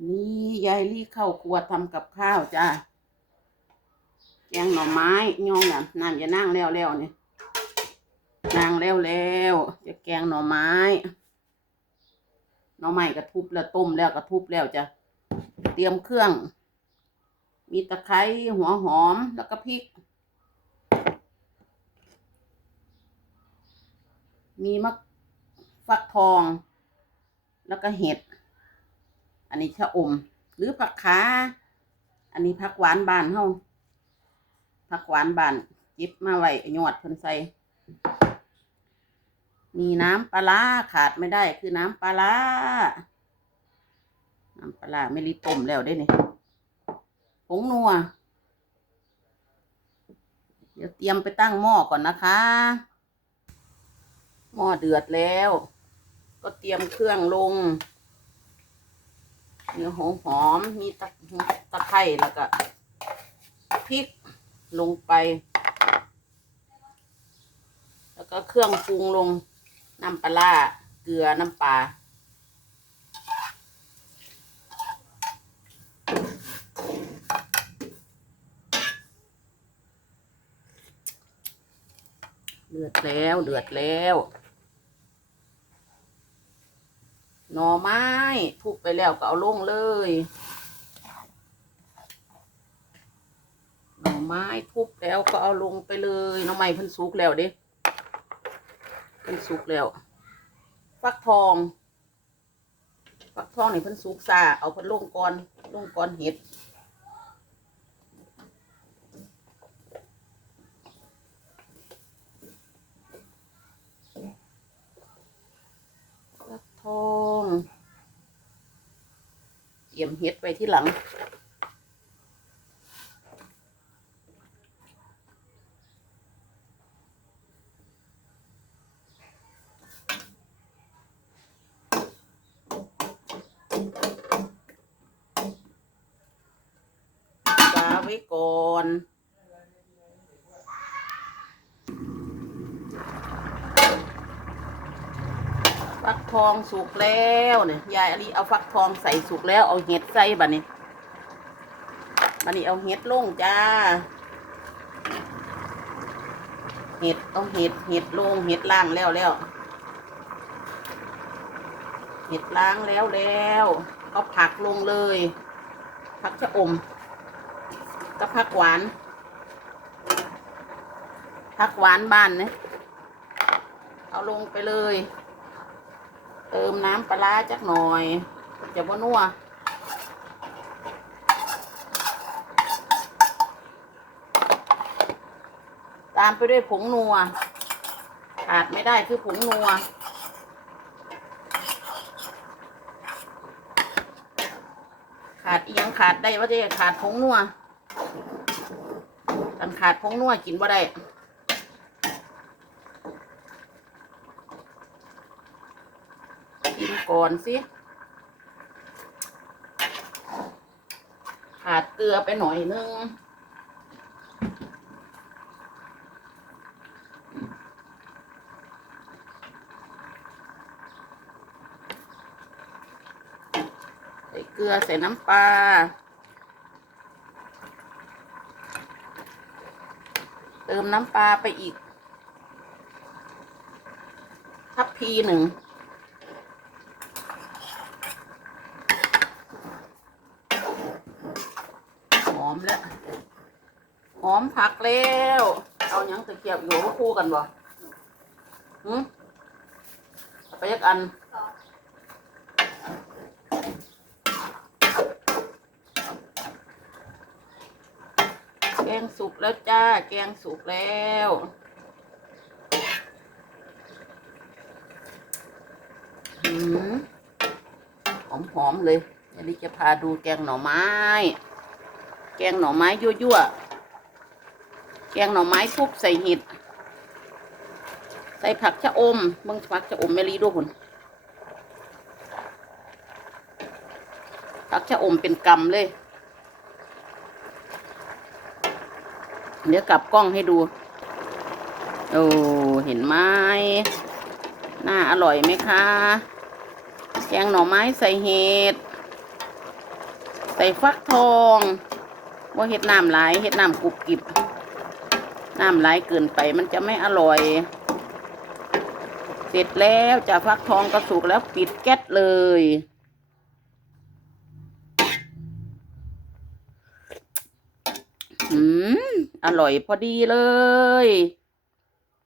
อันนี้ยายลี่เข้าครัวทำกับข้าวจ้าแกงหน่อไม้ย่องน่ะน้ำจะนั่งแล้วแล้วนี่นั่งแล้วแล้วจะแกงหน่อไม้หน่อไม้กระทุบแล้วต้มแล้วกระทุบแล้วจะเตรียมเครื่อง มีตะไคร้หัวหอมแล้วก็พริก มีมะฟักทอง แล้วก็เห็ด อันนี้ชะอม หรือผักขาอันนี้ผักหวานบานเฮาผักหวานบานจิบมาไว้หยอดเพิ่นใส่มีน้ำปลาร้าขาดไม่ได้คือน้ำปลาร้าน้ำปลาร้าไม่รีต้มแล้วได้นี่ผงนัว เดี๋ยวเตรียมไปตั้งหม้อก่อนนะคะ หม้อเดือดแล้ว ก็เตรียมเครื่องลง เนื้อหอมหอมมีตะตะไคร้แล้วก็พริกลงไป แล้วก็เครื่องปรุงลงน้ำปลาเกลือน้ำปลาเดือดแล้ว เดือดแล้ว ห น่อไม้ทุบไปแล้วก็เอาลงเลยหน่อไม้ทุบแล้วก็เอาลงไปเลยหน่อไม้เพิ่นสุกแล้วเด้เพิ่นสุกแล้ว ฟักทอง ฟักทองนี่เพิ่นสุกซาเอาเพิ่นลงก่อนลงก่อนเห็ด ฟักทองเตรีย มเฮ็ดไว้ที่หลัง ไว้ก่อน ฟักทองสุกแล้วเนี่ยยายอลีเอาฟักทองใส่สุกแล้วเอาเห็ดใส่บัดนี้บัดนี้เอาเห็ดลงจ้า เห็ดเอาเห็ดเห็ดลงเห็ดล่างแล้วแล้วเห็ดล้างแล้วแล้วก็ผักลงเลยผักชะอมก็ผักหวานผักหวานบ้านเนี่ยเอาลงไปเลย เติมน้ำปลาจักหน่อยจะบ่นัวตามไปด้วยผงนัวขาดไม่ได้คือผงนัวขาดอียังขาดได้ว่าจะขาดผงนัวอันขาดผงนัวกินบ่ได้ ก่อนสิขาดเกลือไปหน่อยนึงใส่เกลือใส่น้ำปลาเติมน้ำปลาไปอีก ทัพพีหนึ่ง ห อมแล้วหอมผักแล้ว เอายังตะเกียบอยู่ก็คู่กันบ่หืมไปยักอันแกงสุกแล้วจ้า แกงสุกแล้วหืมหอมเลยเดี๋ยวนี้จะพาดูแกงหน่อไม้ แกงหน่อไม้ยั่วๆ แกงหน่อไม้ทุบใส่เห็ด ใส่ผักชะอมเบิ่งผักชะอมแมลีด้วยคุณผักชะอมเป็นกำเลย เดี๋ยวกลับกล้องให้ดู โอ้เห็นไหมน่าอร่อยไหมคะ แกงหน่อไม้ใส่เห็ด ใส่ฟักทอง ว่าเห็ดน้ำหลายเห็ดน้ำกรุบกริบน้ำหลายเกินไปมันจะไม่อร่อย เสร็จแล้วจะฟักทองกระสุกแล้วปิดแก๊สเลย อืม อร่อยพอดีเลย